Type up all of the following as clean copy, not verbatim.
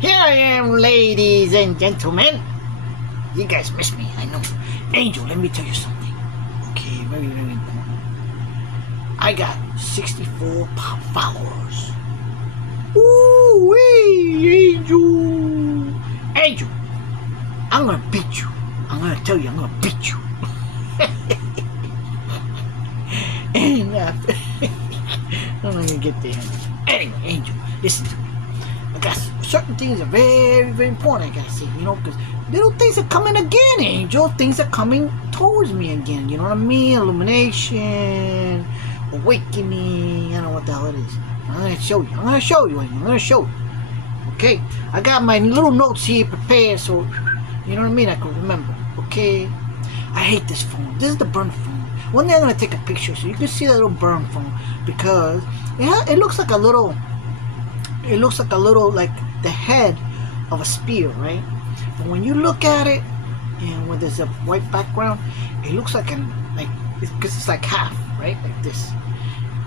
Here I am, ladies and gentlemen. You guys miss me, I know. Angel, let me tell you something. Okay, very, very important. I got 64 followers. Ooh, wee, Angel. Angel, I'm gonna beat you. I'm gonna tell you, I'm gonna beat you. And I'm not gonna get there. Anyway, Angel, listen to me. I got certain things are very, very important, I gotta say, because little things are coming again, Angel. Things are coming towards me again, you know what I mean? Illumination, awakening, I don't know what the hell it is. I'm gonna show you, Angel. I'm gonna show you. Okay? I got my little notes here prepared so, you know what I mean, I can remember. Okay? I hate this phone. This is the burn phone. One day I'm gonna take a picture so you can see the little burn phone, because it looks like a little, like the head of a spear, right? But when you look at it, and when there's a white background, it looks like because it's like half, right? Like this.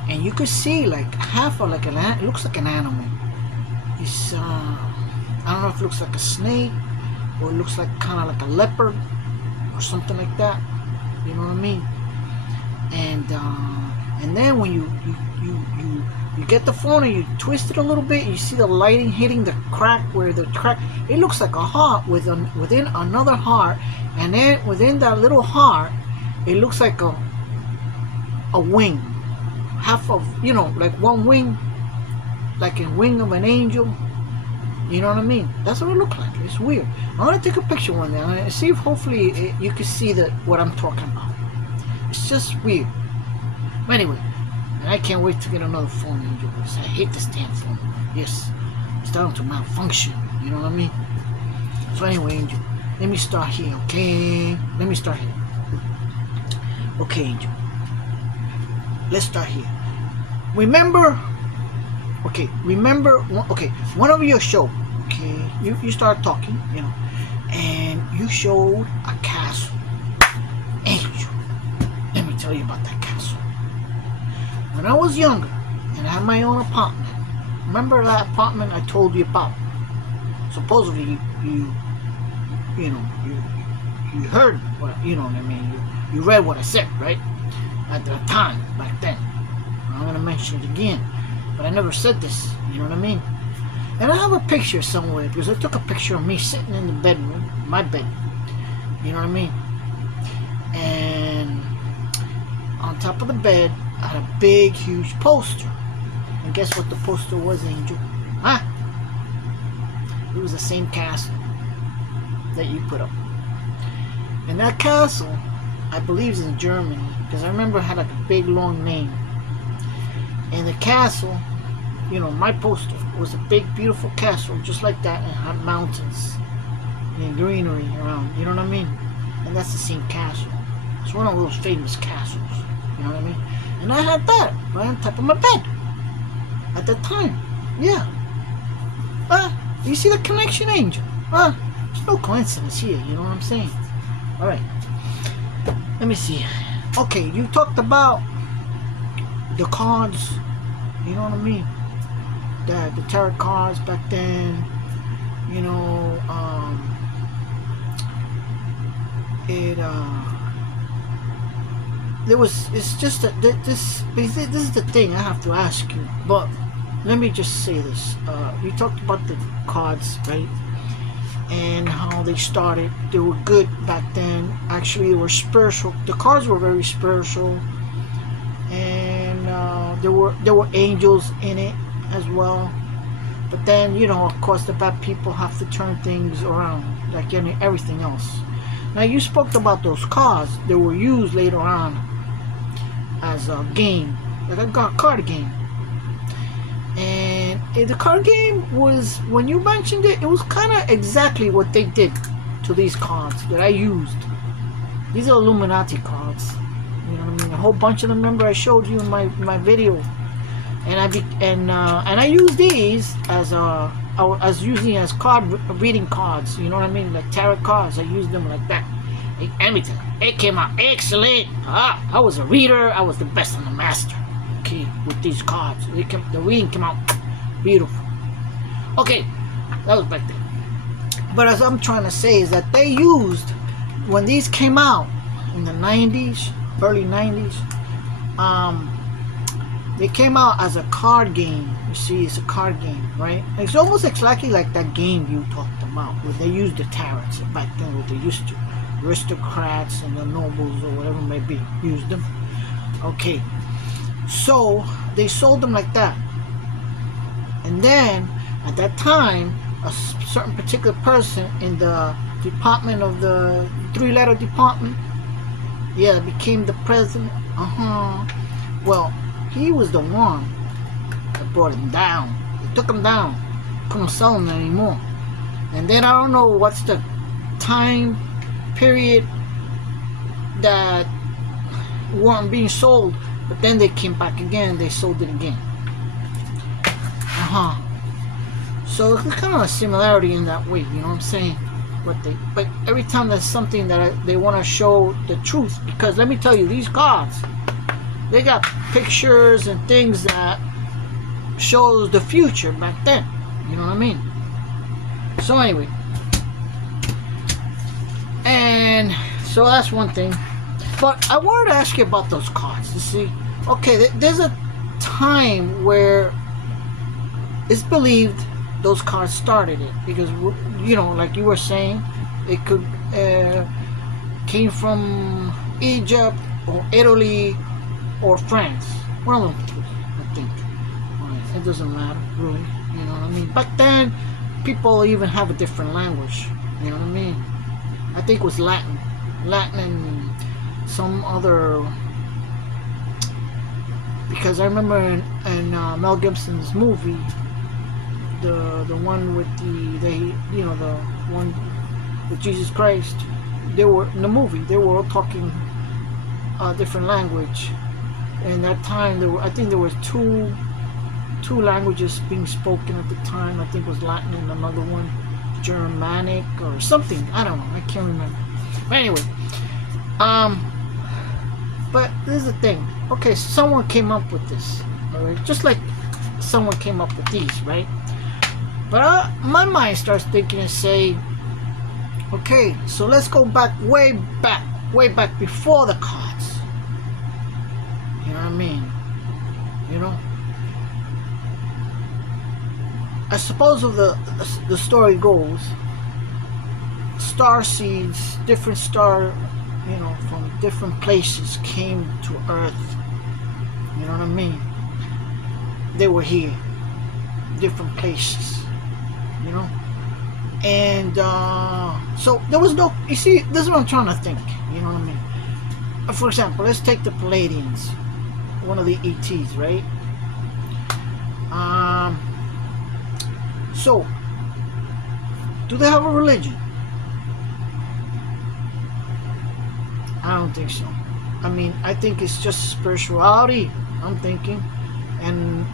And you could see like half of it looks like an animal. It's, I don't know if it looks like a snake, or it looks like kind of like a leopard, or something like that. You know what I mean? And then when you get the phone and you twist it a little bit, you see the lighting hitting the crack where the crack, it looks like a heart within another heart, and then within that little heart, it looks like a wing, half of, like one wing, like a wing of an angel. You know what I mean? That's what it looks like. It's weird. I'm gonna take a picture one day. I'm gonna see if hopefully you can see what I'm talking about. It's just weird. But anyway, I can't wait to get another phone, Angel, because I hate this damn phone. Yes, it's starting to malfunction. You know what I mean? So anyway, Angel, let me start here, okay? Let me start here. Okay, Angel. Let's start here. Remember, one of your show, okay? You start talking, and you showed a castle. Angel, let me tell you about that castle. When I was younger and I had my own apartment, remember that apartment I told you about? Supposedly you heard what, you know what I mean? You read what I said, right? At the time, back then. I'm gonna mention it again, but I never said this, you know what I mean? And I have a picture somewhere, because I took a picture of me sitting in the bedroom, my bed, you know what I mean? And on top of the bed, I had a big, huge poster. And guess what the poster was, Angel? Huh? It was the same castle that you put up. And that castle, I believe, is in Germany, because I remember it had like a big, long name. And the castle, my poster was a big, beautiful castle, just like that, and had mountains and greenery around. You know what I mean? And that's the same castle. It's one of those famous castles. You know what I mean? And I had that right on top of my bed at that time. Yeah. You see the connection, Angel? There's no coincidence here. You know what I'm saying? All right. Let me see. Okay, you talked about the cards. You know what I mean? The tarot cards back then. It's just that this is the thing I have to ask you. But let me just say this. You talked about the cards, right? And how they started. They were good back then. Actually, they were spiritual. The cards were very spiritual. And there were angels in it as well. But then, of course, the bad people have to turn things around, like everything else. Now, you spoke about those cards that were used later on as a game, like a card game. And the card game was, when you mentioned it, it was kind of exactly what they did to these cards that I used. These are Illuminati cards. You know what I mean? A whole bunch of them. Remember, I showed you in my video. And I use these as I was using as card reading cards. You know what I mean? Like tarot cards. I used them like that. Everything. It came out excellent. I was a reader. I was the best and the master. Okay, with these cards, the reading came out beautiful. Okay, That was back then. But as I'm trying to say is that they used, when these came out in the 90s, early 90s, they came out as a card game. You see, it's a card game, right? It's almost exactly like that game you talked about, where they used the tarots back then, what they used to. Aristocrats and the nobles or whatever it may be used them. Okay, so they sold them like that. And then, at that time, a certain particular person in the department of the 3-letter department, yeah, became the president. Well, he was the one that brought him down. He took him down. Couldn't sell him anymore. And then I don't know what's the time period that weren't being sold, but then they came back again. They sold it again. So it's kind of a similarity in that way. You know what I'm saying? But every time there's something that they want to show the truth, because let me tell you, these cards, they got pictures and things that shows the future back then. You know what I mean? So anyway, and so that's one thing. But I wanted to ask you about those cards. You see, okay, there's a time where it's believed those cards started it, because, you know, like you were saying, it could came from Egypt or Italy or France. One of them two, I think. It doesn't matter really. You know what I mean? Back then, people even have a different language. You know what I mean? I think it was Latin and some other. Because I remember in Mel Gibson's movie, the one with the one with Jesus Christ, they were in the movie. They were all talking a different language. And that time, I think there was two languages being spoken at the time. I think it was Latin and another one, Germanic or something. I don't know. I can't remember. But anyway, but this is the thing. Okay, someone came up with this. All right, just like someone came up with these, right? But my mind starts thinking and say, okay, so let's go way back before the cards. You know what I mean? You know. I suppose of the story goes, star seeds, different star, you know, from different places came to Earth. You know what I mean? They were here, different places. You know, and so there was no. You see, this is what I'm trying to think. You know what I mean? For example, let's take the Palladians, one of the ETs, right? So, do they have a religion? I don't think so. I mean, I think it's just spirituality. I'm thinking, and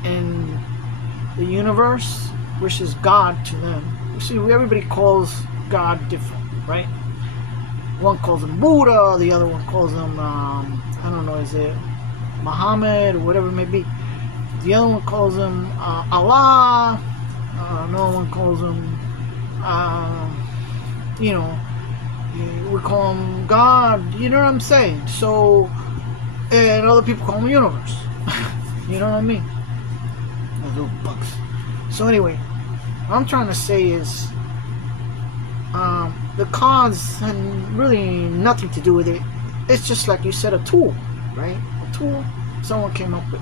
the universe, which is God to them. You see, everybody calls God different, right? One calls him Buddha, the other one calls him, I don't know, is it Muhammad or whatever it may be. The other one calls him Allah. Another one calls him, you know, we call him God. You know what I'm saying? So, and other people call him universe. You know what I mean? Those little bugs. So anyway, what I'm trying to say is, the cards had really nothing to do with it. It's just like you said, a tool, right? A tool someone came up with.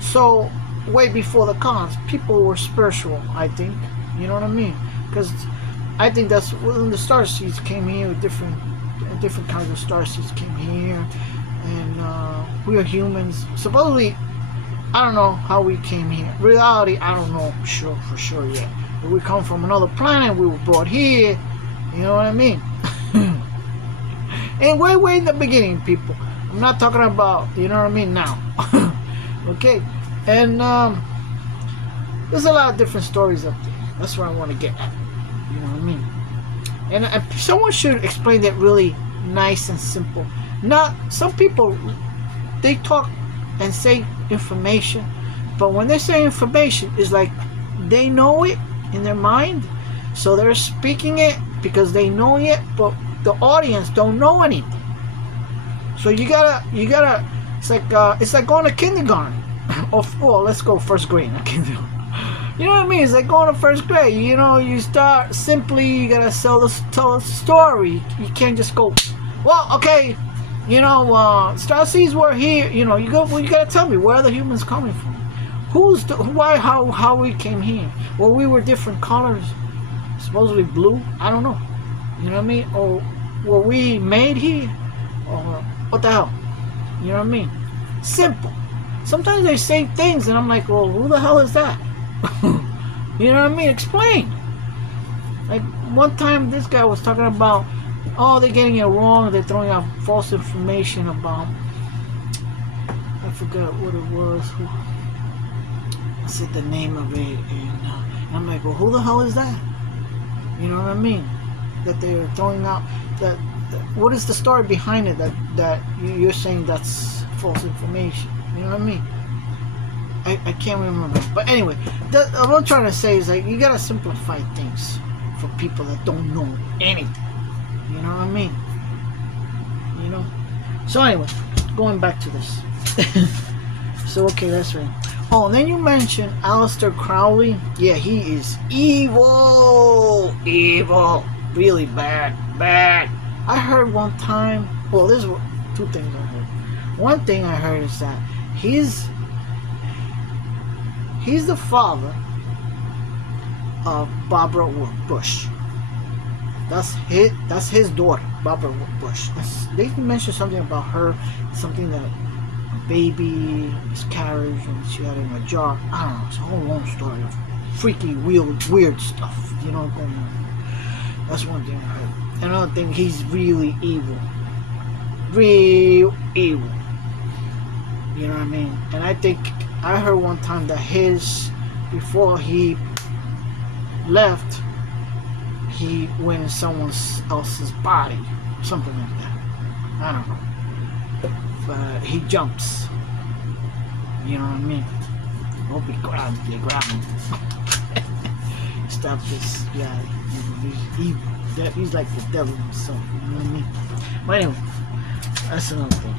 So way before the cards, people were spiritual, I think. You know what I mean? Because I think that's when the star seeds came here. Different kinds of star seeds came here, and we are humans. Supposedly, I don't know how we came here. Reality, I don't know for sure yet. But we come from another planet. We were brought here. You know what I mean? And way in the beginning, people. I'm not talking about, you know what I mean, now. Okay? And there's a lot of different stories up there. That's what I want to get at. You know what I mean? And someone should explain that really nice and simple. Not some people, they talk and say information, but when they say information, it's like they know it in their mind, So they're speaking it because they know it, but the audience don't know anything. So you gotta. It's like going to kindergarten. Well, let's go first grade, not kindergarten. You know what I mean? It's like going to first grade. You know, you start simply. You gotta tell a story. You can't just go. Well, okay. You know, Star Seeds were here. You know, you gotta tell me where are the humans coming from? Why, how we came here? Well, we were different colors. Supposedly blue. I don't know. You know what I mean? Or were we made here? Or what the hell? You know what I mean? Simple. Sometimes they say things and I'm like, well, who the hell is that? You know what I mean? Explain. Like one time this guy was talking about, oh, they're getting it wrong. They're throwing out false information about, I forgot what it was. I said the name of it, and I'm like, well, who the hell is that? You know what I mean? That they're throwing out that. What is the story behind it that you're saying that's false information? You know what I mean? I can't remember. But anyway, what I'm trying to say is like you gotta simplify things for people that don't know anything. You know what I mean? You know. So anyway, going back to this. So okay, that's right. Oh, and then you mentioned Aleister Crowley. Yeah, he is evil, really bad. I heard one time. Well, there's two things I heard. One thing I heard is that he's the father of Barbara Bush. That's his daughter, Barbara Bush. They mentioned something about her, something that a baby miscarriage and she had it in a jar. I don't know. It's a whole long story of freaky, weird stuff. You know, going on. That's one thing I heard. Another thing, he's really evil. Real evil. You know what I mean? And I think I heard one time that before he left, he went in someone else's body. Something like that. I don't know. But he jumps. You know what I mean? Hope he grabs him. Stop this guy. He's evil. He's like the devil himself, you know what I mean? But anyway, that's another thing.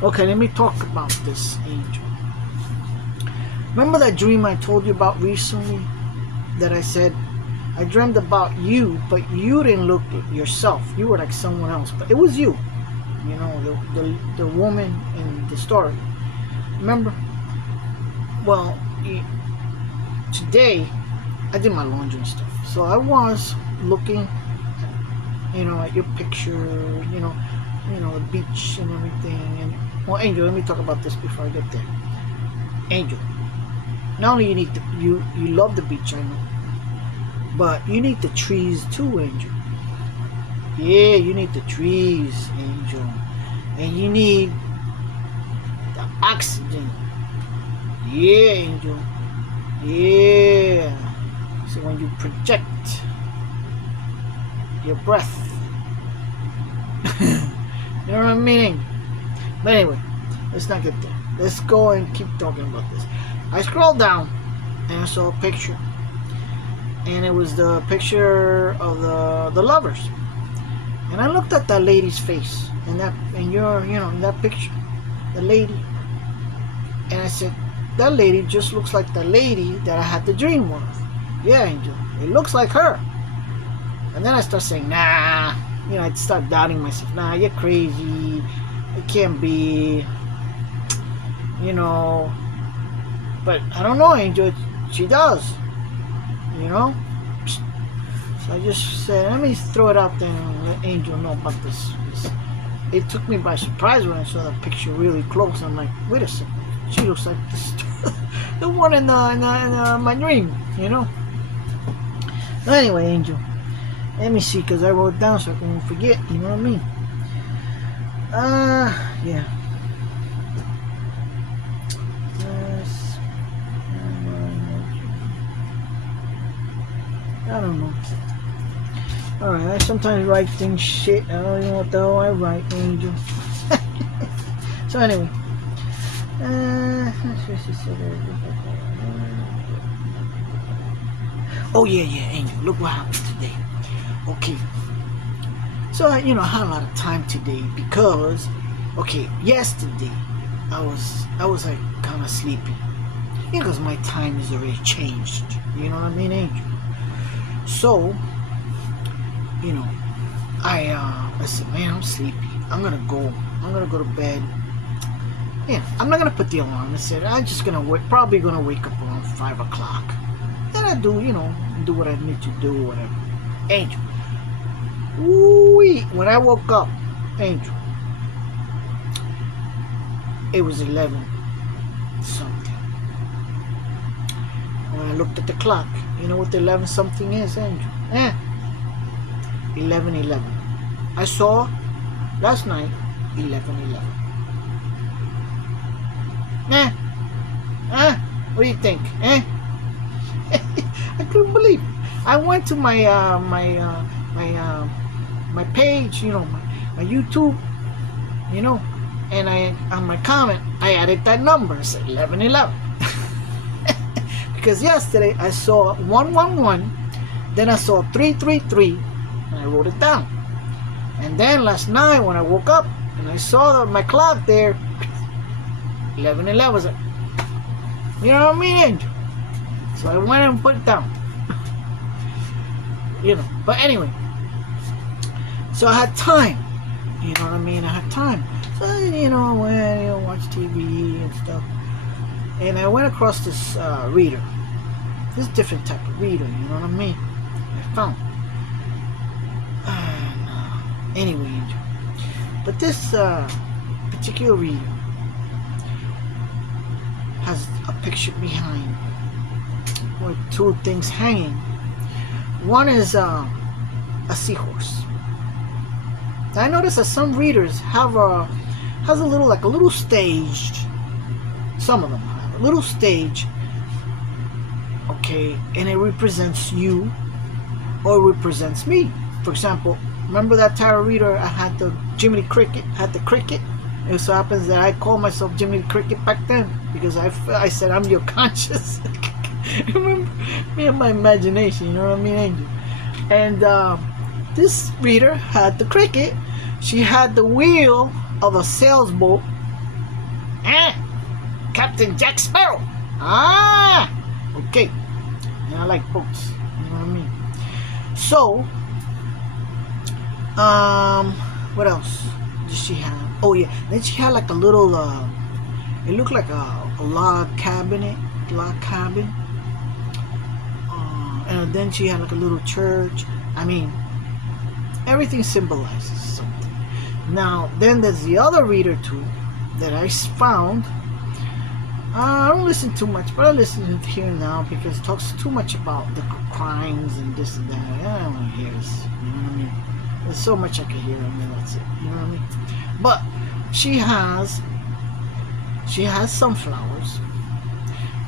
Okay, let me talk about this angel. Remember that dream I told you about recently? That I said, I dreamed about you, but you didn't look at yourself. You were like someone else, but it was you. You know, the woman in the story. Remember? Well, today, I did my laundry and stuff. So I was looking, you know, at your picture, you know, the beach and everything. And well, Angel, let me talk about this before I get there. Angel, not only you love the beach, I know, but you need the trees too, Angel. Yeah, you need the trees, Angel, and you need the oxygen. Yeah, Angel. Yeah. So when you project your breath, you know what I'm meaning? But anyway, let's not get there. Let's go and keep talking about this. I scrolled down and I saw a picture, and it was the picture of the lovers. And I looked at that lady's face, and you're, you know, in that picture, the lady, and I said, that lady just looks like the lady that I had the dream with. Yeah, Angel, it looks like her. And then I start saying, nah, you know, I'd start doubting myself. Nah, you're crazy. It can't be, you know. But I don't know, Angel. She does, you know. So I just said, let me throw it out there and let Angel know about this. It took me by surprise when I saw that picture really close. I'm like, wait a second, she looks like this, the one in my dream, you know. But anyway, Angel, let me see, because I wrote it down so I can forget, you know what I mean? Yeah. I don't know. Alright, I sometimes write things shit. I don't even know what the hell I write, Angel. So anyway. Oh yeah, Angel. Look what happened today. Okay. So I had a lot of time today because, okay, yesterday I was like kind of sleepy because my time is already changed. You know what I mean, Angel? So, I said, man, I'm sleepy. I'm gonna go to bed. Yeah, I'm not gonna put the alarm. I said I'm just probably gonna wake up around 5 o'clock. Then I do what I need to do, whatever. Angel. Woo-wee. When I woke up, Angel, it was 11 something. When I looked at the clock, you know what the 11 something is, Angel? 11:11. I saw last night 11:11. What do you think? I couldn't believe it. I went to my my page, my YouTube, and on my comment I added that number. I said 11:11 because yesterday I saw 111, then I saw 333, and I wrote it down. And then last night when I woke up and I saw my clock there, 11:11. I was like, you know what I mean, Angel? So I went and put it down. But anyway, so I had time. You know what I mean? I had time. So I went, watch TV and stuff. And I went across this reader. This different type of reader, you know what I mean? I found. Anyway, Angel. But this particular reader has a picture behind with two things hanging. One is a seahorse. I noticed that some readers has a little stage. Some of them have a little stage. Okay, and it represents you or it represents me. For example, remember that tarot reader I had, the Jiminy Cricket, had the cricket? It so happens that I called myself Jiminy Cricket back then because I said I'm your conscious. Remember me and my imagination, you know what I mean, Angel? And this reader had the cricket. She had the wheel of a sailboat. Captain Jack Sparrow. Okay. And I like boats. You know what I mean? So, what else did she have? Oh yeah, then she had like a little. It looked like a log cabin. And then she had like a little church. I mean, everything symbolizes something. Now, then there's the other reader too that I found. I don't listen too much, but I listen to it here and now because it talks too much about the crimes and this and that. I don't want to hear this. You know what I mean? There's so much I can hear, and then that's it. You know what I mean? But she has sunflowers.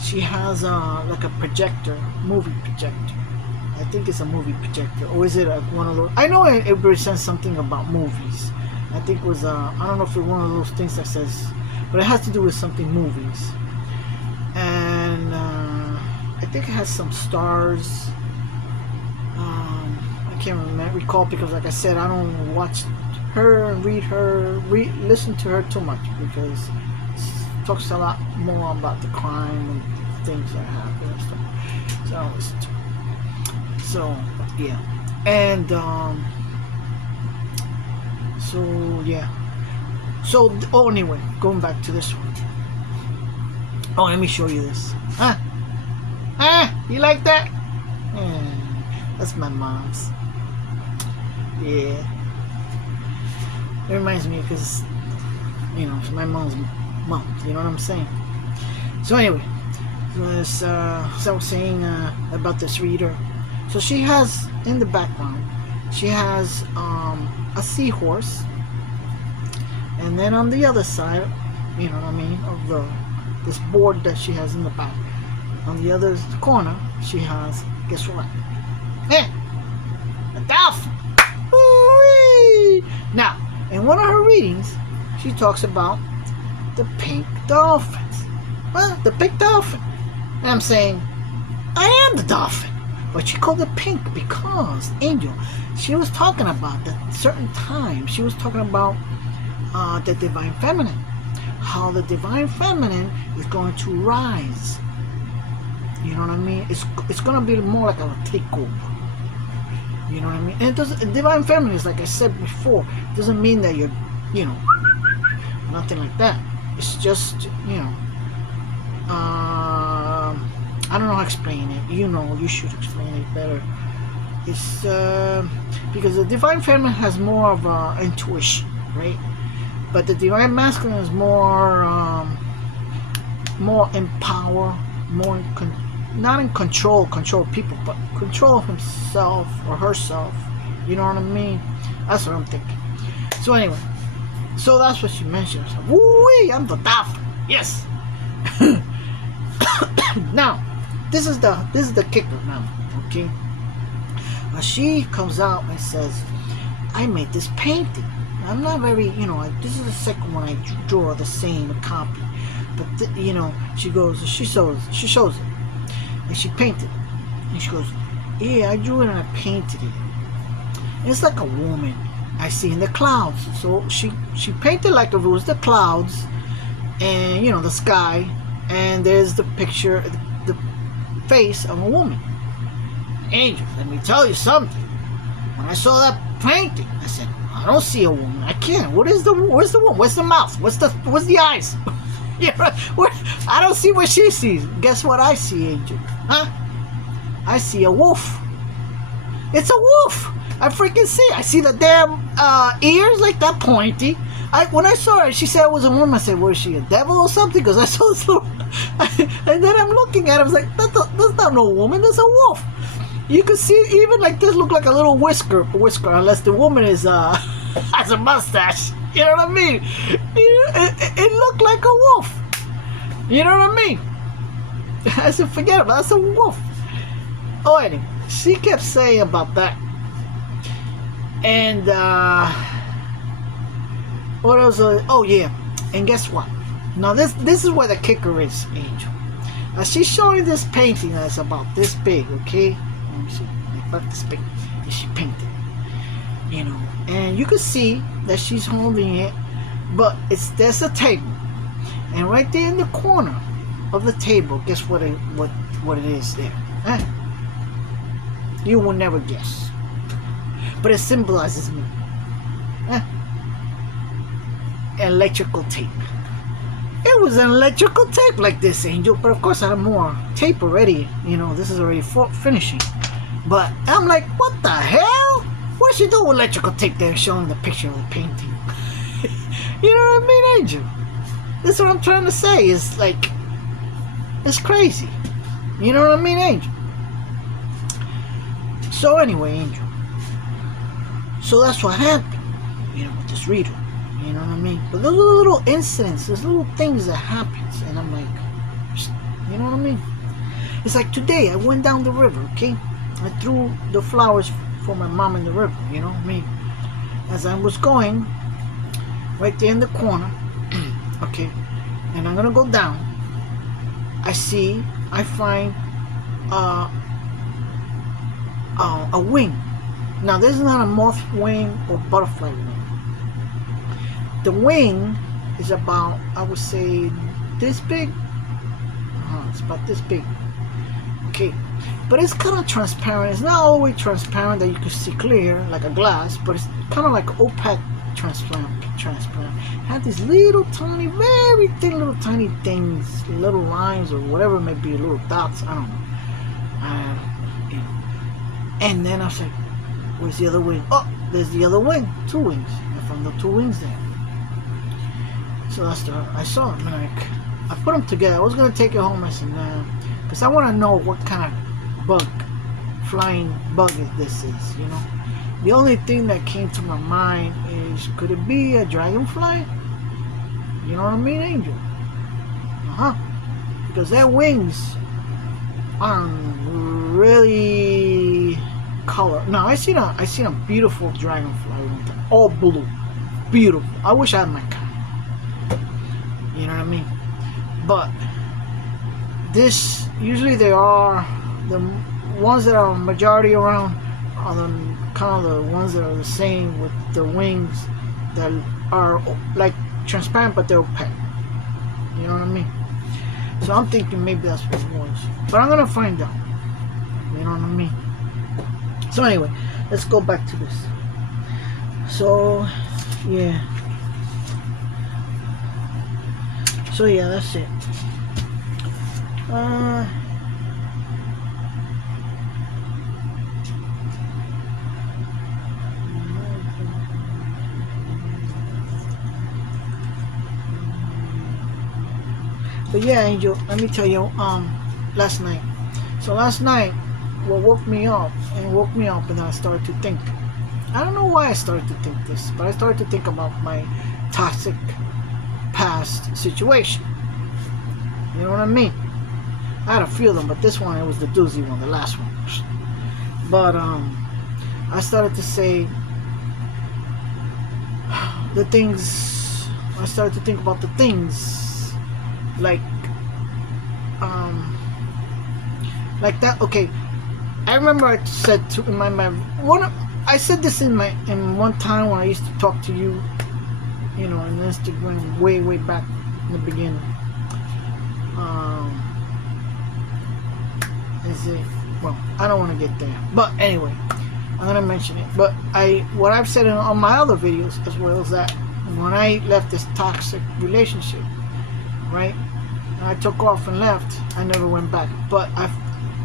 She has like a projector, movie projector. I think it's a movie projector, or is it one of those? I know it represents something about movies. I think it was I don't know if it's one of those things that says, but it has to do with something movies. And I think it has some stars. I can't recall because, like I said, I don't watch her and listen to her too much because it talks a lot more about the crime and things that happen and stuff. So I don't listen to her. So yeah, and so yeah. So anyway, going back to this one. Oh, let me show you this. You like that? That's my mom's. Yeah. It reminds me because, it's my mom's mom. You know what I'm saying? So anyway, so I was saying about this reader. So she has, in the background, she has a seahorse. And then on the other side, you know what I mean, of this board that she has in the back, on the other corner, she has, guess what? A dolphin! Woo-wee! Now, in one of her readings, she talks about the pink dolphins. Well, the pink dolphin. And I'm saying, I am the dolphin. But she called it pink because, Angel, she was talking about that certain time. She was talking about the divine feminine. How the divine feminine is going to rise. You know what I mean? It's going to be more like a takeover. You know what I mean? And it doesn't, divine feminine is, like I said before, doesn't mean that you're, you know, nothing like that. It's just, you know, I don't know how to explain it. You know, you should explain it better. It's because the divine feminine has more of intuition, right? But the divine masculine is more in power, more in not in control people, but control of himself or herself. You know what I mean? That's what I'm thinking. So anyway, so that's what she mentioned. So, woo-wee, I'm the tough. Yes. Now, this is the kicker now, okay? She comes out and says, I made this painting. I'm not very, you know, this is the second one I draw the same copy. But, you know, she shows it. And she painted it. And she goes, yeah, I drew it and I painted it. And it's like a woman I see in the clouds. So she painted like if it was the clouds and, you know, the sky. And there's the picture, the face of a woman. Angel, let me tell you something. When I saw that painting, I said, I don't see a woman. I can't. Where's the woman? Where's the mouth? What's the eyes? Yeah, I don't see what she sees. Guess what I see, Angel? Huh? I see a wolf. It's a wolf. I freaking see it. I see the damn ears like that pointy. When I saw her, she said it was a woman. I said, was she a devil or something? Because I saw this little... and then I'm looking at it. I was like, that's not no woman. That's a wolf. You can see even like this look like a little whisker, unless the woman is has a mustache. You know what I mean? It looked like a wolf. You know what I mean? I said, forget it. That's a wolf. Oh, anyway, she kept saying about that. And what else? Oh yeah, and guess what? Now this is where the kicker is, Angel. She's showing this painting that's about this big, okay? Let me see, about this big. And she painted, you know, and you can see that she's holding it, but there's a table, and right there in the corner of the table, guess what it is there? Huh? You will never guess, but it symbolizes me. Huh? Electrical tape. It was an electrical tape like this, Angel, but of course I have more tape already. You know, this is already finishing. But I'm like, what the hell? What's she doing with electrical tape there showing the picture of the painting? You know what I mean, Angel? This is what I'm trying to say. It's like, it's crazy. You know what I mean, Angel? So anyway, Angel. So that's what happened, you know, with this reader. You know what I mean? But those are little incidents, those little things that happens, and I'm like, you know what I mean? It's like today, I went down the river, okay? I threw the flowers for my mom in the river, you know what I mean? As I was going, right there in the corner, okay, and I'm gonna go down, I find a wing. Now, this is not a moth wing or butterfly wing. The wing is about, I would say, this big. It's about this big. Okay, but it's kind of transparent. It's not always transparent that you can see clear like a glass, but it's kind of like opaque transparent. It had these little tiny, very thin little tiny things, little lines or whatever it may be, little dots. I don't know. You know. And then I was like, where's the other wing? Oh, there's the other wing. 2 wings. I found the 2 wings there. So that's I saw them, and I put them together. I was going to take it home. I said, nah, because I want to know what kind of flying bug this is, you know. The only thing that came to my mind is, could it be a dragonfly? You know what I mean, Angel? Because their wings aren't really color. No, I seen a beautiful dragonfly, all blue, beautiful. I wish I had my kind. You know what I mean? But this, usually they are, ones that are majority around are the kind of the ones that are the same with the wings that are like transparent but they're opaque. You know what I mean? So I'm thinking maybe that's what it was, but I'm gonna find out. You know what I mean? So anyway, let's go back to this. So yeah. So yeah, that's it. But yeah, Angel, let me tell you, last night. So last night, what woke me up, and then I started to think. I don't know why I started to think this, but I started to think about my toxic past situation. You know what I mean? I had a few of them, but this one, it was the doozy one, the last one. But I started to say the things. I started to think about the things like that. Okay, I remember I said to in my one. I said this in one time when I used to talk to you, you know, on Instagram way back in the beginning. Is it? Well, I don't want to get there, but anyway, I'm gonna mention it. But what I've said on my other videos as well is that when I left this toxic relationship, right, and I took off and left, I never went back. But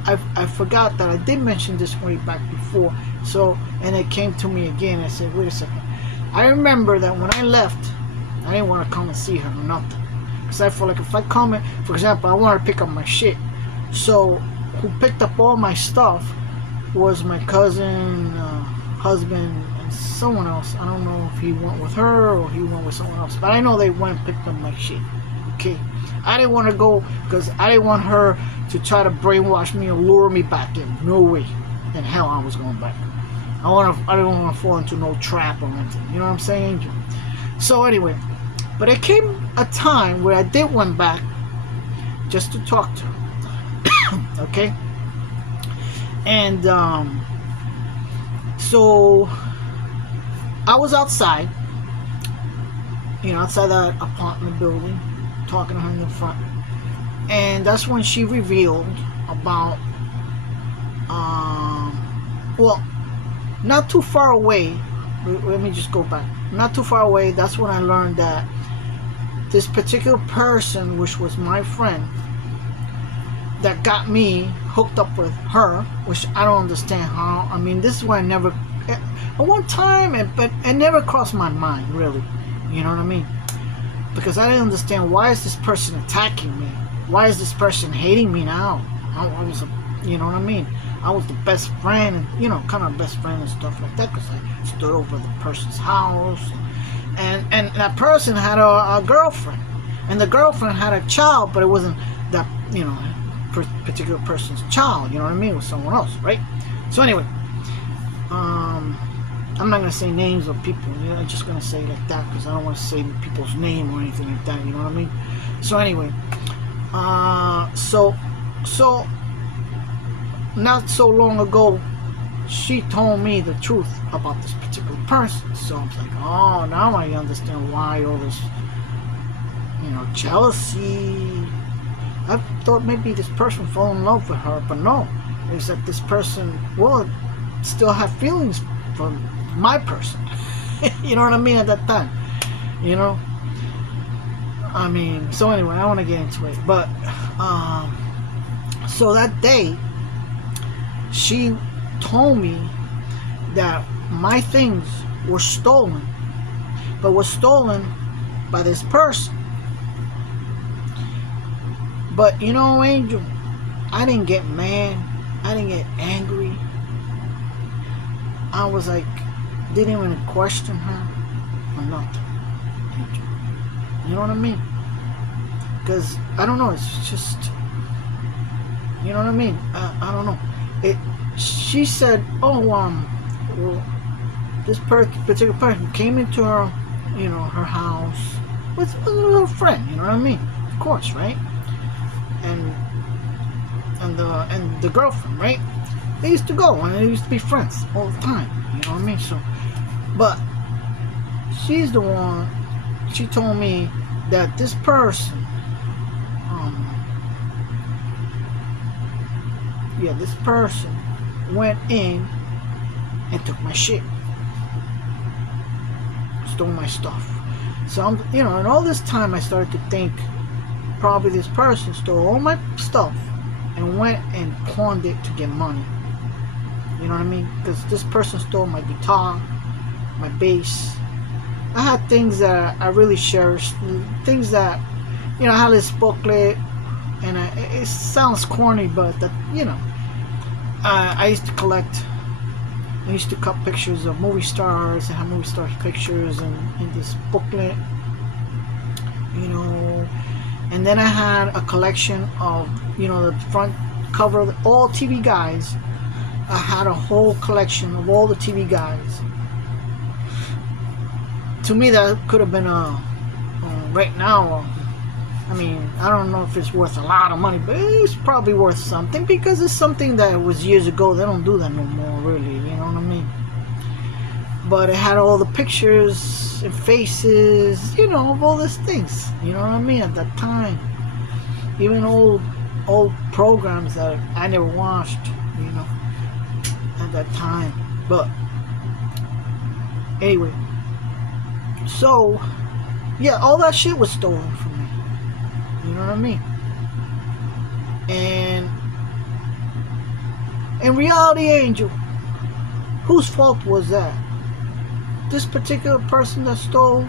I forgot that I did mention this way back before. So, and it came to me again. I said, wait a second. I remember that when I left, I didn't want to come and see her or nothing. Because I felt like if I come in, for example, I wanted to pick up my shit. So, who picked up all my stuff was my cousin, husband, and someone else. I don't know if he went with her or he went with someone else. But I know they went and picked up my shit. Okay. I didn't want to go because I didn't want her to try to brainwash me or lure me back in. No way in hell I was going back. I didn't want to fall into no trap or anything. You know what I'm saying, Angel? So anyway, but it came a time where I did went back just to talk to her. Okay? And so I was outside, you know, outside that apartment building, talking to her in the front, and that's when she revealed about well, not too far away, let me just go back, not too far away, that's when I learned that this particular person, which was my friend that got me hooked up with her, which I don't understand how. I mean, this is why I never at one time, but it never crossed my mind, really, you know what I mean? Because I didn't understand, why is this person attacking me? Why is this person hating me now? I was, you know what I mean? I was the best friend, and, you know, kind of best friend and stuff like that, because I stood over the person's house, and that person had a girlfriend, and the girlfriend had a child, but it wasn't that, you know, particular person's child, you know what I mean? It was someone else, right? So anyway, I'm not going to say names of people, you know, I'm just going to say it like that, because I don't want to say people's name or anything like that, you know what I mean? So anyway, so not so long ago, she told me the truth about this particular person. So I'm like, oh, now I understand why all this, you know, jealousy. I thought maybe this person fell in love with her, but no, it's that this person, well, still have feelings for my person. You know what I mean? At that time, you know. I mean, so anyway, I want to get into it, but so that day, she told me that my things were stolen, but was stolen by this person. But you know, Angel, I didn't get mad. I didn't get angry. I was like, didn't even question her or nothing. Angel. You know what I mean? Because, I don't know, it's just, you know what I mean? I don't know. She said, oh, well, this particular person came into her, you know, her house with a little friend, you know what I mean? Of course, right? And the girlfriend, right? They used to go and they used to be friends all the time. You know what I mean? So, but she's the one. She told me that this person, this person went in and took my shit, stole my stuff. So I'm, and all this time I started to think probably this person stole all my stuff and went and pawned it to get money. You know what I mean? Because this person stole my guitar, my bass. I had things that I really cherished, things that, I had this booklet, and it sounds corny, but that, I used to collect. I used to cut pictures of movie stars and have movie stars pictures in this booklet, and then I had a collection of, the front cover of all TV guys. I had a whole collection of all the TV guys. To me, that could have been right now. I mean, I don't know if it's worth a lot of money, but it's probably worth something because it's something that was years ago. They don't do that no more, really. You know what I mean? But it had all the pictures and faces, of all these things. You know what I mean? At that time, even old programs that I never watched, at that time. But anyway, so yeah, all that shit was stolen from me. You know what I mean? And in reality, Angel, whose fault was that? This particular person that stole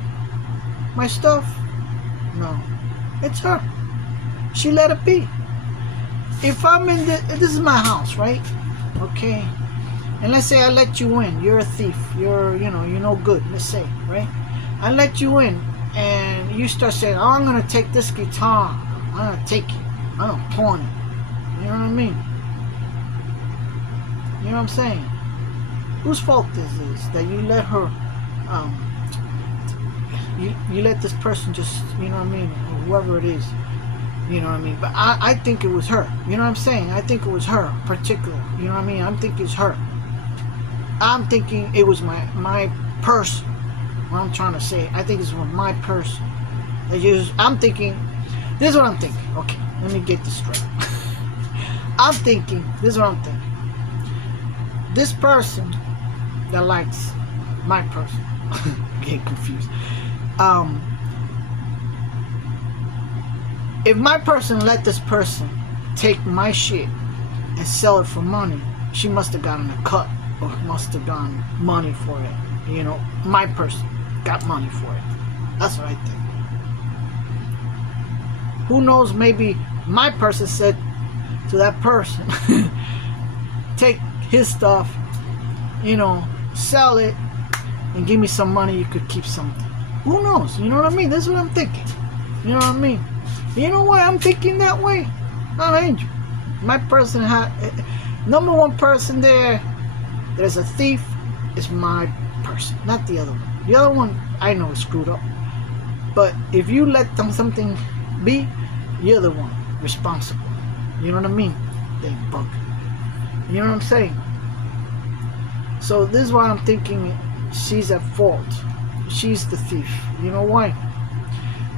my stuff? No, it's her. She let it be. If I'm in this is my house, right? Okay. And let's say I let you in. You're a thief. You're no good. Let's say, right? I let you in, and you start saying, "Oh, I'm gonna take this guitar. I'm gonna take it. I'm gonna pawn it." You know what I mean? You know what I'm saying? Whose fault is that you let her? You let this person just, you know what I mean, or whoever it is. You know what I mean? But I think it was her. You know what I'm saying? I think it was her, particular. You know what I mean? I'm thinking it's her. I'm thinking it was my person. What I'm trying to say, I think it's my person. I'm thinking, this is what I'm thinking. Okay, let me get this straight. I'm thinking, this is what I'm thinking. This person that likes my person, getting confused. If my person let this person take my shit and sell it for money, she must have gotten a cut or must have gotten money for it. My person got money for it. That's what I think. Who knows, maybe my person said to that person, take his stuff, sell it and give me some money, you could keep something. Who knows? You know what I mean? That's what I'm thinking. You know what I mean? You know why I'm thinking that way? Not Angel. My person had number one person there. There's a thief. Is my person, not the other one. The other one I know is screwed up. But if you let something be, you're the one responsible. You know what I mean? They bug. You know what I'm saying? So this is why I'm thinking she's at fault. She's the thief. You know why?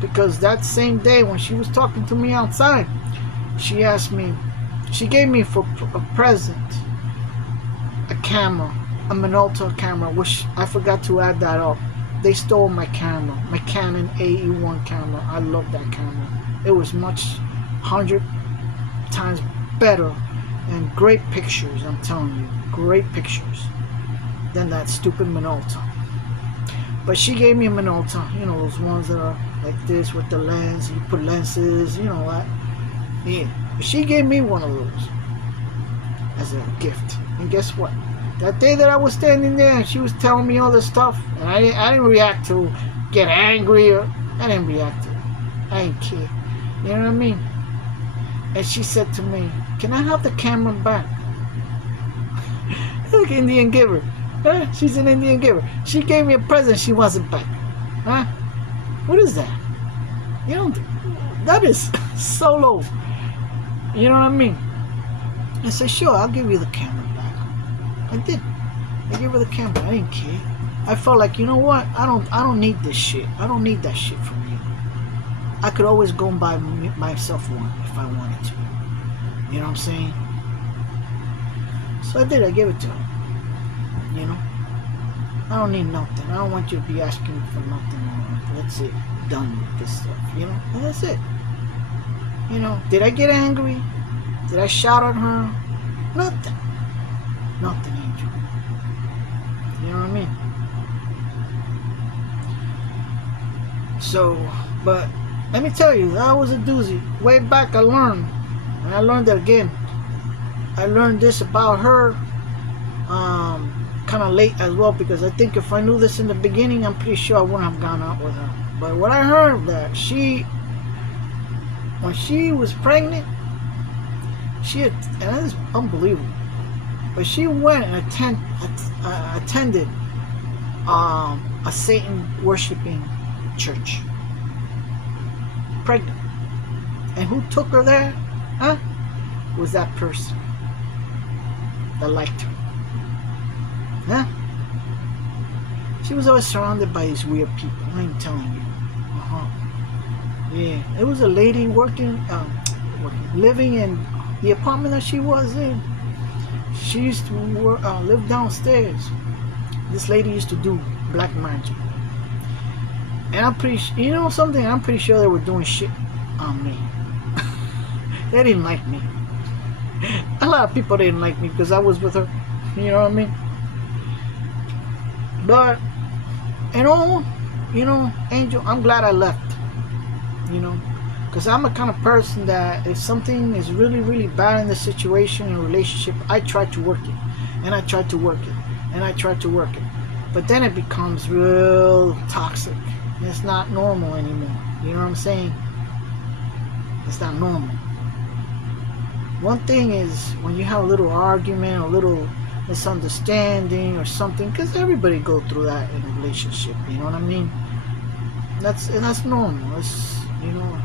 Because that same day when she was talking to me outside, she asked me, she gave me for a present a camera, a Minolta camera, which I forgot to add that up. They stole my camera, my Canon AE1 camera. I love that camera. It was 100 times better and great pictures, I'm telling you, great pictures than that stupid Minolta. But she gave me a Minolta, those ones that are like this with the lens, you put lenses, that. Yeah. But she gave me one of those as a gift. And guess what? That day that I was standing there and she was telling me all this stuff, and I didn't react to get angry, or I didn't react to it. I didn't care. You know what I mean? And she said to me, "Can I have the camera back?" Look, Indian giver. Huh? She's an Indian giver. She gave me a present, she wants it back. Huh? What is that? That is so low. You know what I mean? I said, "Sure, I'll give you the camera back." I did. I gave her the camera. I didn't care. I felt like, you know what? I don't need this shit. I don't need that shit from you. I could always go and buy myself one if I wanted to. You know what I'm saying? So I did. I gave it to her. You know? I don't need nothing. I don't want you to be asking for nothing. That's it. Done with this stuff. You know? And that's it. You know? Did I get angry? Did I shout at her? Nothing. Nothing, Angel. You know what I mean? So, but let me tell you, that was a doozy. Way back I learned. And I learned that again. I learned this about her kind of late as well, because I think if I knew this in the beginning, I'm pretty sure I wouldn't have gone out with her. But what I heard, that when she was pregnant, she had, and that is unbelievable, but she went and attended a Satan worshiping church, pregnant. And who took her there? Huh? Was that person that liked her. Huh? She was always surrounded by these weird people. I'm telling you. Yeah. It was a lady living in the apartment that she was in. She used to live downstairs. This lady used to do black magic. And I'm pretty sure, you know something? I'm pretty sure they were doing shit on me. They didn't like me. A lot of people didn't like me because I was with her. You know what I mean? But, Angel, I'm glad I left. You know? Because I'm the kind of person that if something is really, really bad in the situation, in a relationship, I try to work it. And I try to work it. And I try to work it. But then it becomes real toxic. It's not normal anymore. You know what I'm saying? It's not normal. One thing is when you have a little argument, a little misunderstanding or something, because everybody go through that in a relationship. You know what I mean? That's normal. It's, you know.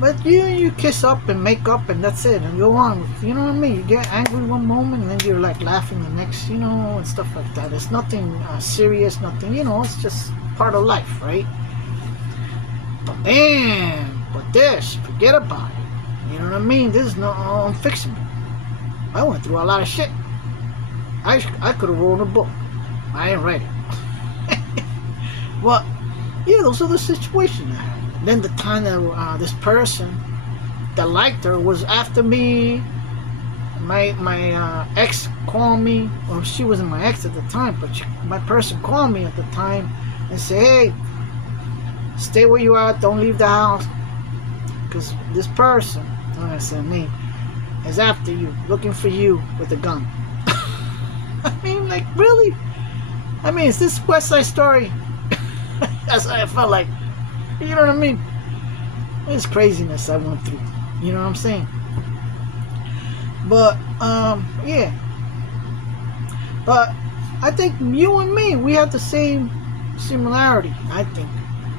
But you kiss up and make up and that's it, and go on. You know what I mean? You get angry one moment and then you're like laughing the next, you know, and stuff like that. It's nothing serious, nothing, you know. It's just part of life, right? But this, forget about it. You know what I mean? This is no unfixable. I went through a lot of shit. I could have wrote a book. I ain't ready. But yeah, those are the situations I had. Then the time that this person that liked her was after me. My ex called me, or she wasn't my ex at the time, but my person called me at the time and said, "Hey, stay where you are. Don't leave the house, because this person," I said, "Me, is after you, looking for you with a gun." I mean, like, really? I mean, is this West Side Story? That's what I felt like. You know what I mean? It's craziness I went through. You know what I'm saying? But, yeah. But I think you and me, we have the same similarity, I think.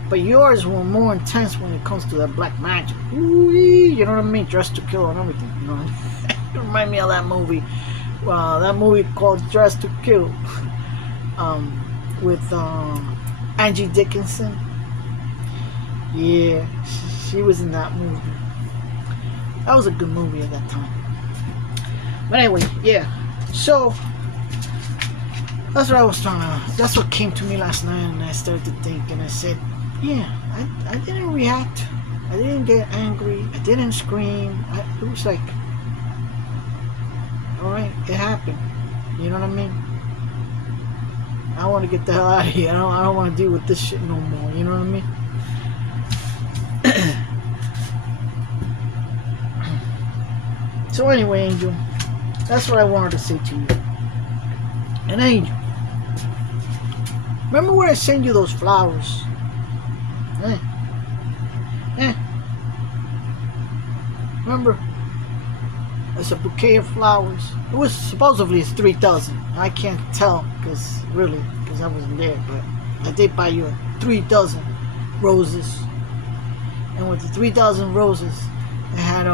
But yours were more intense when it comes to that black magic. Ooh-wee, you know what I mean? Dressed to Kill and everything, you know? It reminds me of that movie. That movie called Dressed to Kill. With Angie Dickinson. Yeah, she was in that movie. That was a good movie at that time. But anyway, yeah. So that's what I was that's what came to me last night, and I started to think, and I said, yeah, I didn't react. I didn't get angry. I didn't scream. It was like, alright, it happened. You know what I mean? I want to get the hell out of here. I don't want to deal with this shit no more. You know what I mean? So anyway, Angel, that's what I wanted to say to you. And Angel, remember when I sent you those flowers? Remember? It's a bouquet of flowers. It was supposedly it's 3,000. I can't tell because I wasn't there, but I did buy you 3,000 roses. And with the 3,000 roses, it had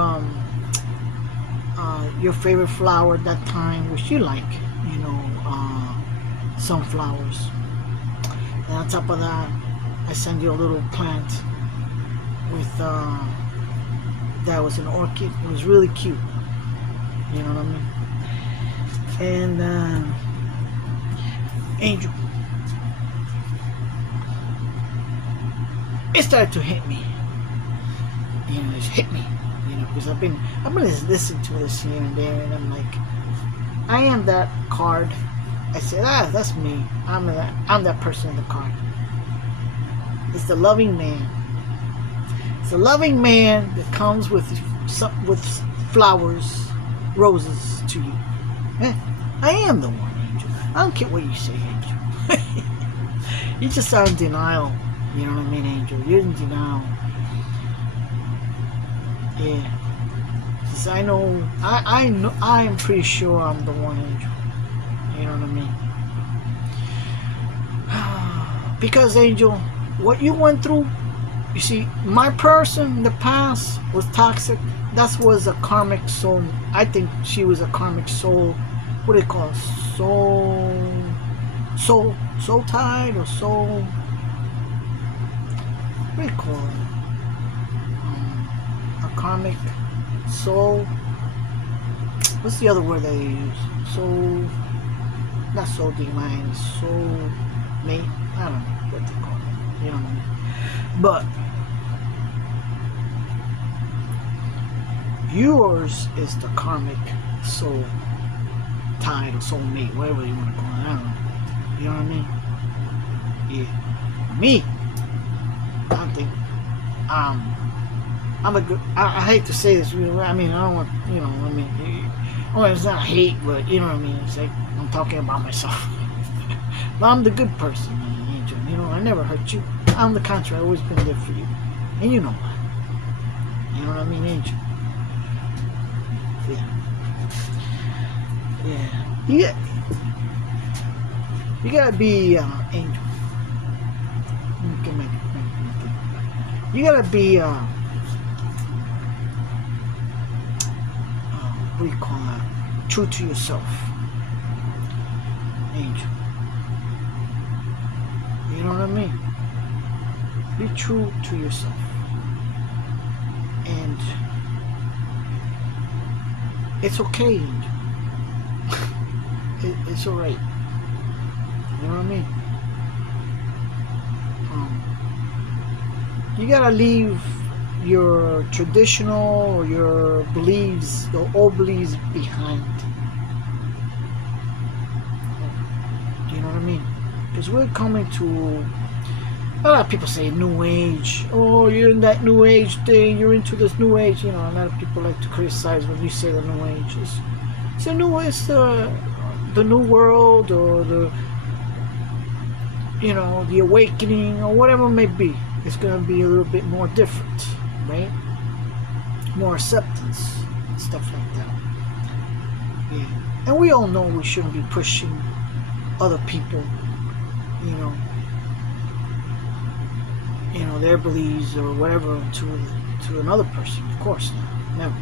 your favorite flower at that time, which you like. you know, sunflowers. And on top of that, I send you a little plant with that was an orchid. It was really cute. You know what I mean? And Angel, it started to hit me. You know, it hit me. You know, because I've been listening to this here and there, and I'm like, I am that card. I said, that's me. I'm that person in the card. It's the loving man. It's the loving man that comes with flowers, roses to you. I am the one, Angel. I don't care what you say, Angel. You just are in denial. You know what I mean, Angel? You're in denial. Yeah. Because I know, I am pretty sure I'm the one, Angel. You know what I mean? Because, Angel, what you went through, you see, my person in the past was toxic. That was a karmic soul. I think she was a karmic soul. What do they call it? Soul tied or soul? What do you call it? A karmic soul. What's the other word that you use? Soul, not soul divine, soul mate. I don't know what they call it. You know what I mean? But yours is the karmic soul tied or soul mate, whatever you want to call it. I don't know. You know what I mean? Yeah. Me, I think I'm a good. I hate to say this. I mean, I don't want. You know. I mean, well, it's not hate, but you know what I mean. It's like I'm talking about myself. But I'm the good person, Angel. You know, I never hurt you. I'm the contrary. I've always been there for you, and you know that. You know what I mean, Angel? Yeah. You gotta be Angel. You gotta be what do you call that? True to yourself, Angel. You know what I mean? Be true to yourself, and it's okay, Angel. It's alright. You know what I mean? You gotta leave your traditional or your beliefs, your old beliefs behind. You know what I mean? Because we're coming to, a lot of people say new age. Oh, you're in that new age thing. You're into this new age. You know, a lot of people like to criticize when you say the new age. It's the new world, or the, you know, the awakening, or whatever it may be. It's going to be a little bit more different, right? More acceptance, stuff like that. Yeah. And we all know we shouldn't be pushing other people, you know, their beliefs or whatever to another person. Of course not. Never.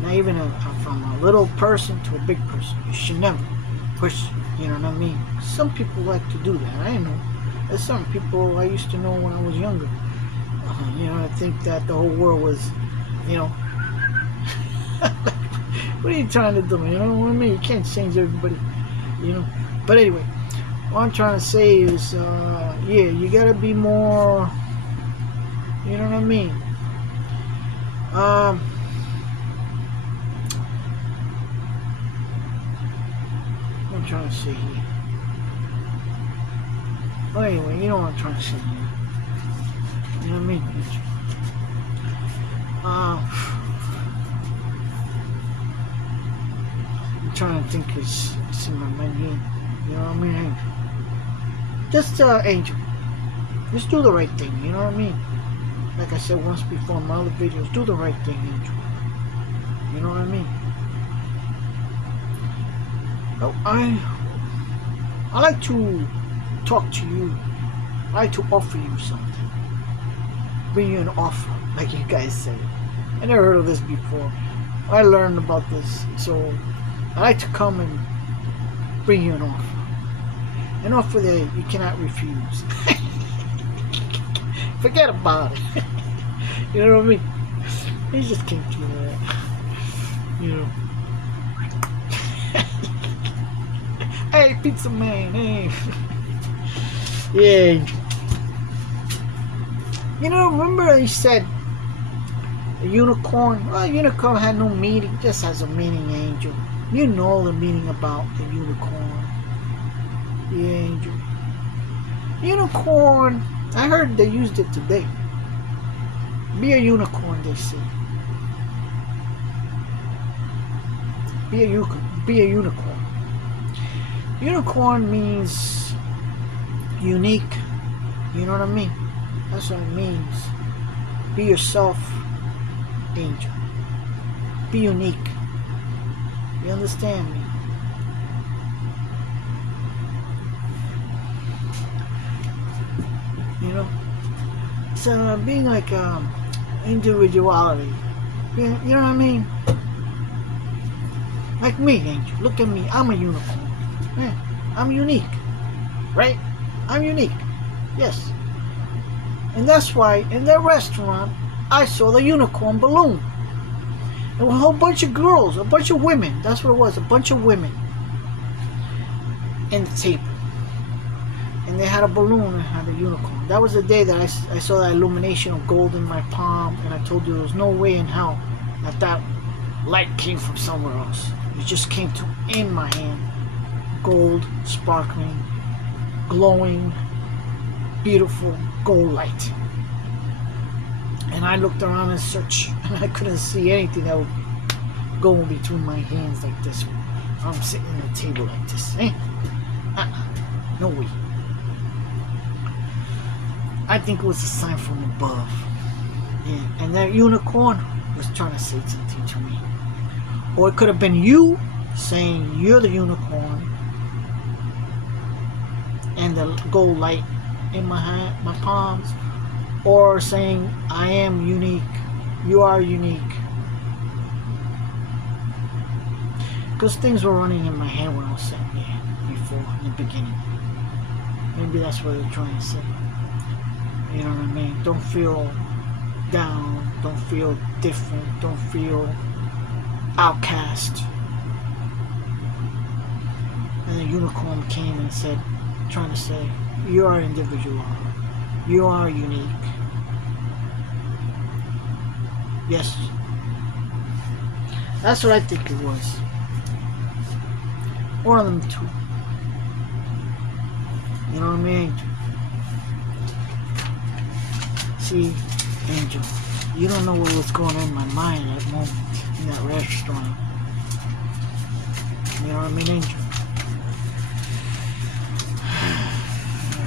Not even from a little person to a big person. You should never push, you know what I mean? Some people like to do that. I know. There's some people I used to know when I was younger. You know, I think that the whole world was, you know, what are you trying to do? You know what I mean? You can't change everybody, you know. But anyway, what I'm trying to say is, yeah, you gotta be more, you know what I mean? What I'm trying to say here. Well, anyway, you know what I'm trying to say here. You know what I mean? I'm trying to think it's in my mind here. You know what I mean? Just, Angel. Just do the right thing, you know what I mean? Like I said once before in my other videos, do the right thing, Angel. You know what I mean? Oh, I like to talk to you. I like to offer you something. Bring you an offer, like you guys say. I never heard of this before. I learned about this, so I like to come and bring you an offer. An offer that you cannot refuse. Forget about it. You know what I mean? He just came to that. You know. Hey, pizza man, hey. Yeah. You know, remember he said a unicorn? Well, a unicorn had no meaning, it just has a meaning, Angel. You know the meaning about the unicorn. The angel. Unicorn, I heard they used it today. Be a unicorn, they say. Be a unicorn. Unicorn means unique. You know what I mean? That's what it means. Be yourself, angel. Be unique. You understand me? You know? So being like individuality. You know what I mean? Like me, angel. Look at me. I'm a unicorn. Yeah, I'm unique. Right? I'm unique. Yes. And that's why in that restaurant I saw the unicorn balloon. There were a whole bunch of girls, a bunch of women. That's what it was, a bunch of women in the table. And they had a balloon and had a unicorn. That was the day that I saw that illumination of gold in my palm, and I told you there was no way in hell that light came from somewhere else. It just came to in my hand. Gold, sparkling, glowing, beautiful gold light. And I looked around and searched, and I couldn't see anything that would go in between my hands like this. I'm sitting at the table like this. No way. I think it was a sign from above. Yeah. And that unicorn was trying to say something to me. Or it could have been you saying you're the unicorn, and the gold light in my hand, my palms, or saying I am unique, you are unique. Because things were running in my head when I was sitting there before, in the beginning. Maybe that's what they're trying to say. You know what I mean? Don't feel down, don't feel different, don't feel outcast. And the unicorn came and said, trying to say, you are individual. You are unique. Yes. That's what I think it was. One of them two. You know what I mean? See, Angel, you don't know what was going on in my mind at that moment in that restaurant. You know what I mean, Angel?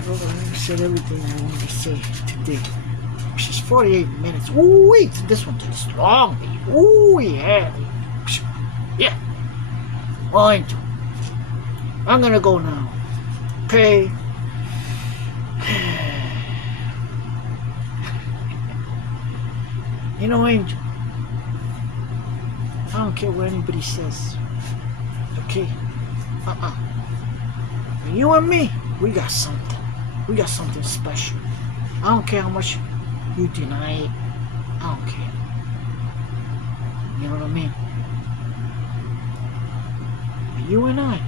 I said everything I wanted to say today. Which is 48 minutes. Ooh, wait, this one takes long, baby. Ooh, yeah. Yeah. Well, Angel, I'm gonna go now. Okay. You know, Angel, I don't care what anybody says. Okay? You and me, we got something. We got something special. I don't care how much you deny it. I don't care. You know what I mean? You and I,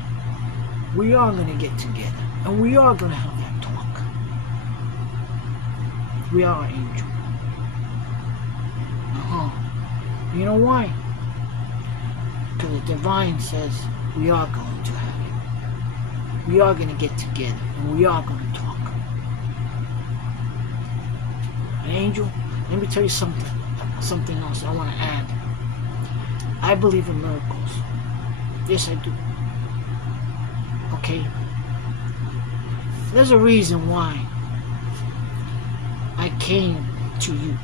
we are going to get together. And we are going to have that talk. We are, Angel. You know why? Because the divine says we are going to have it. We are going to get together. And we are going to talk. And Angel, let me tell you something else I want to add. I believe in miracles. Yes, I do. Okay? There's a reason why I came to you.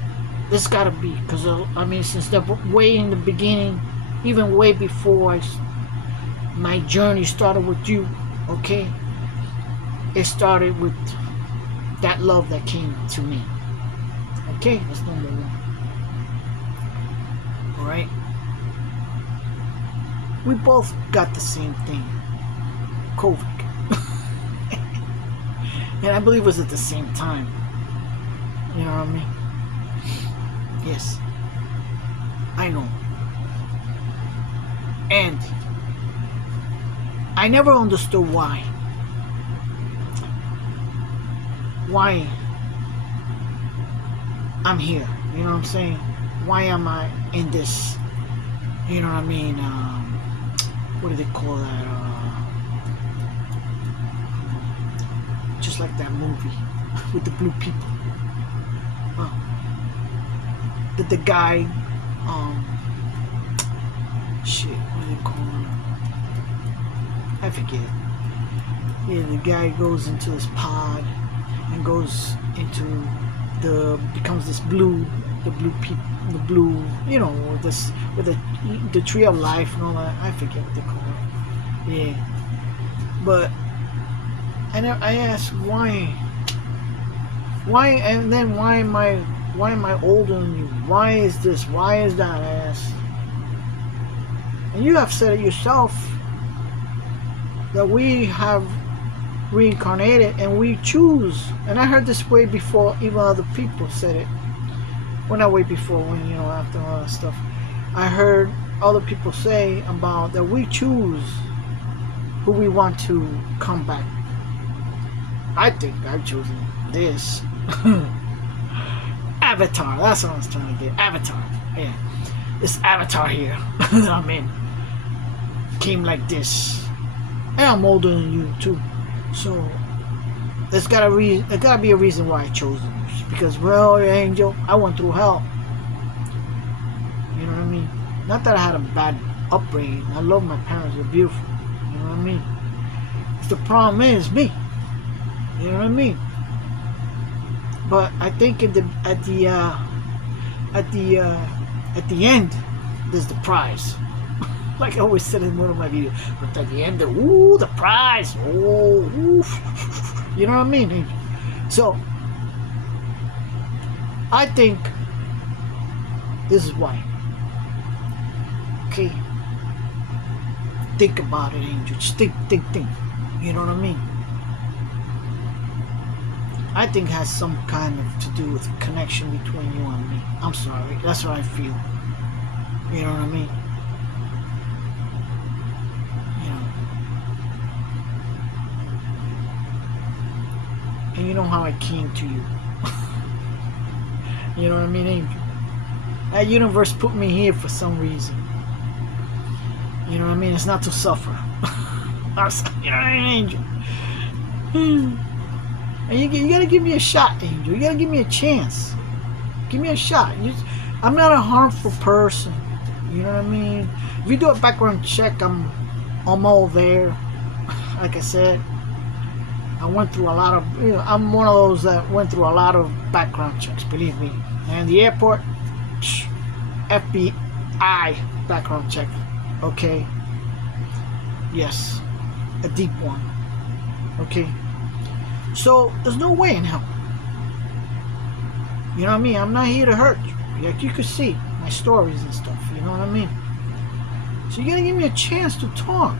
There's gotta be, because I mean, since the way in the beginning, even way before my journey started with you, okay? It started with that love that came to me. Okay, that's number one. Alright? We both got the same thing. Kovic. And I believe it was at the same time. You know what I mean? Yes. I know. And I never understood why. Why I'm here. You know what I'm saying? Why am I in this? You know what I mean? What do they call that? Just like that movie with the blue people. The guy, shit, what do they call him? I forget. Yeah, the guy goes into this pod and goes into becomes this blue, the blue people, the blue, you know, this with the tree of life and all that. I forget what they call it. Yeah, but I asked why, and then why am I older than you? Why is this? Why is that? I asked, and you have said it yourself that we have reincarnated and we choose. And I heard this way before even other people said it. Well, not way before, when, you know, after all that stuff, I heard other people say about that we choose who we want to come back. I think I've chosen this. Avatar, that's what I was trying to get. Avatar, yeah. This avatar here that I'm in came like this. And I'm older than you too. So there's gotta be a reason why I chose them. Because, well, Angel, I went through hell. You know what I mean? Not that I had a bad upbringing. I love my parents. They're beautiful. You know what I mean? The problem is me. You know what I mean? But I think at the end, there's the prize. Like I always said in one of my videos. But at the end, the prize. Oh, oof. You know what I mean? So I think this is why. Okay. Think about it, Angel. Just think. You know what I mean? I think it has some kind of to do with connection between you and me. I'm sorry. That's what I feel. You know what I mean? You know. And you know how I came to you. You know what I mean, Angel? That universe put me here for some reason. You know what I mean? It's not to suffer. You know what I mean, Angel? And you gotta give me a shot, Angel. You gotta give me a chance. Give me a shot. I'm not a harmful person. You know what I mean? If you do a background check, I'm all there. Like I said, I went through a lot of, you know, I'm one of those that went through a lot of background checks, believe me. And the airport, FBI background check. Okay. Yes. A deep one. Okay. So there's no way in hell. You know what I mean? I'm not here to hurt you. Like you could see my stories and stuff. You know what I mean? So you gotta give me a chance to talk.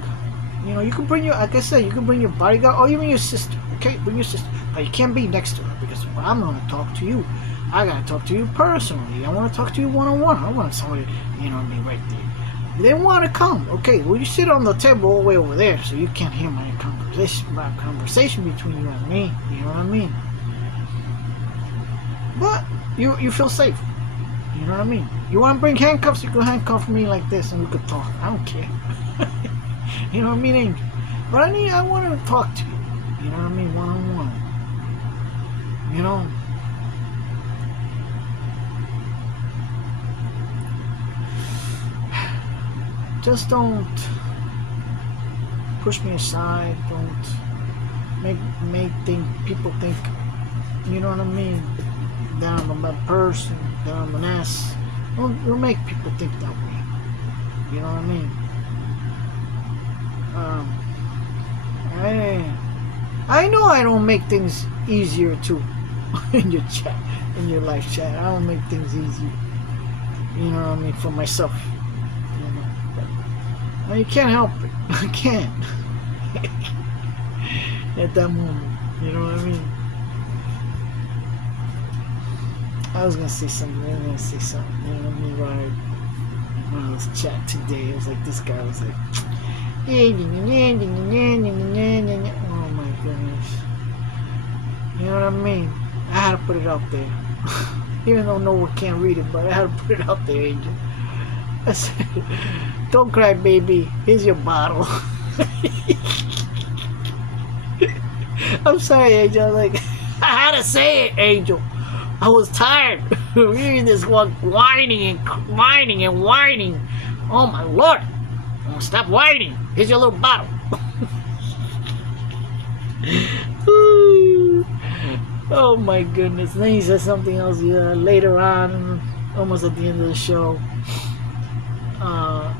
You know, you can bring your, like I said, you can bring your bodyguard or even your sister. Okay, bring your sister, but you can't be next to her because when I'm gonna talk to you, I gotta talk to you personally. I want to talk to you one-on-one. I want somebody, you know what I mean, right there. They want to come. Okay, well, you sit on the table all the way over there, so you can't hear my conversation between you and me. You know what I mean? But you feel safe. You know what I mean? You want to bring handcuffs? You can handcuff me like this, and we could talk. I don't care. You know what I mean, Angel? But I want to talk to you. You know what I mean, one-on-one. You know. Just don't push me aside. Don't make people think, you know what I mean, that I'm a bad person, that I'm an ass. Don't make people think that way. You know what I mean? I know I don't make things easier too in your chat, in your live chat. I don't make things easier. You know what I mean, for myself. You can't help it. I can't. At that moment, you know what I mean? I was gonna say something. You know what I mean? When I was chatting today, it was like this guy was like, oh my goodness. You know what I mean? I had to put it out there. Even though no one can read it, but I had to put it out there, Angel. I said, don't cry, baby. Here's your bottle. I'm sorry, Angel. Like, I had to say it, Angel. I was tired of hearing this one whining and whining and whining. Oh my Lord! Oh, stop whining. Here's your little bottle. Oh my goodness. Then he said something else later on, almost at the end of the show.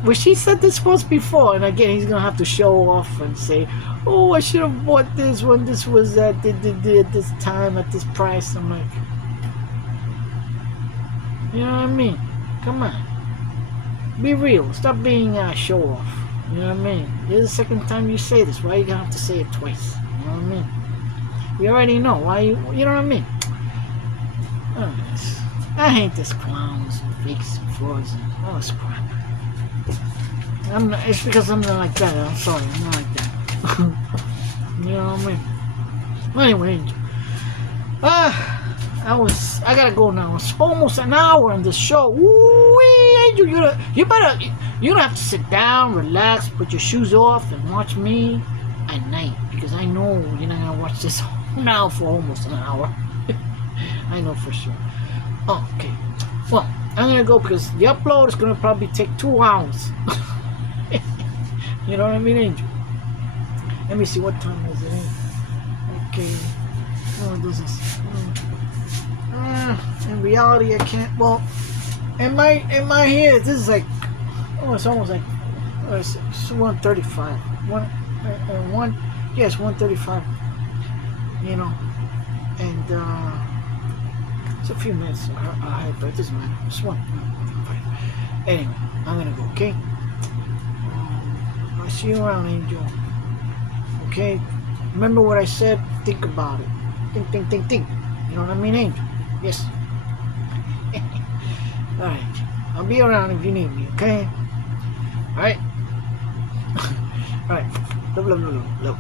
Which he said this once before, and again he's gonna have to show off and say, oh, I should have bought this when this was at this time at this price. I'm like, you know what I mean? Come on, be real. Stop being show off. You know what I mean? This is the second time you say this. Why you gonna have to say it twice? You know what I mean? We already know why you know what I mean? Oh, I hate this clowns and fakes and frauds and all this crap. It's because I'm not like that. I'm sorry, I'm not like that. You know what I mean? Well, anyway, I gotta go now. It's almost an hour on this show. Woo-wee, Angel, you don't have to sit down, relax, put your shoes off, and watch me at night, because I know you're not gonna watch this now for almost an hour. I know for sure. Oh, okay. Well, I'm gonna go because the upload is gonna probably take 2 hours. You know what I mean, Angel? Let me see, what time is it? Okay. Oh, this is. In reality, I can't. Well, in my here, this is like. Oh, it's almost like. It's 1:35. Yes, 1:35. You know, and it's a few minutes ahead, but it doesn't matter. It's one. Anyway, I'm gonna go. Okay. I'll see you around, Angel. Okay. Remember what I said. Think about it. Think. You know what I mean, Angel? Yes. All right. I'll be around if you need me. Okay. All right. All right. Love.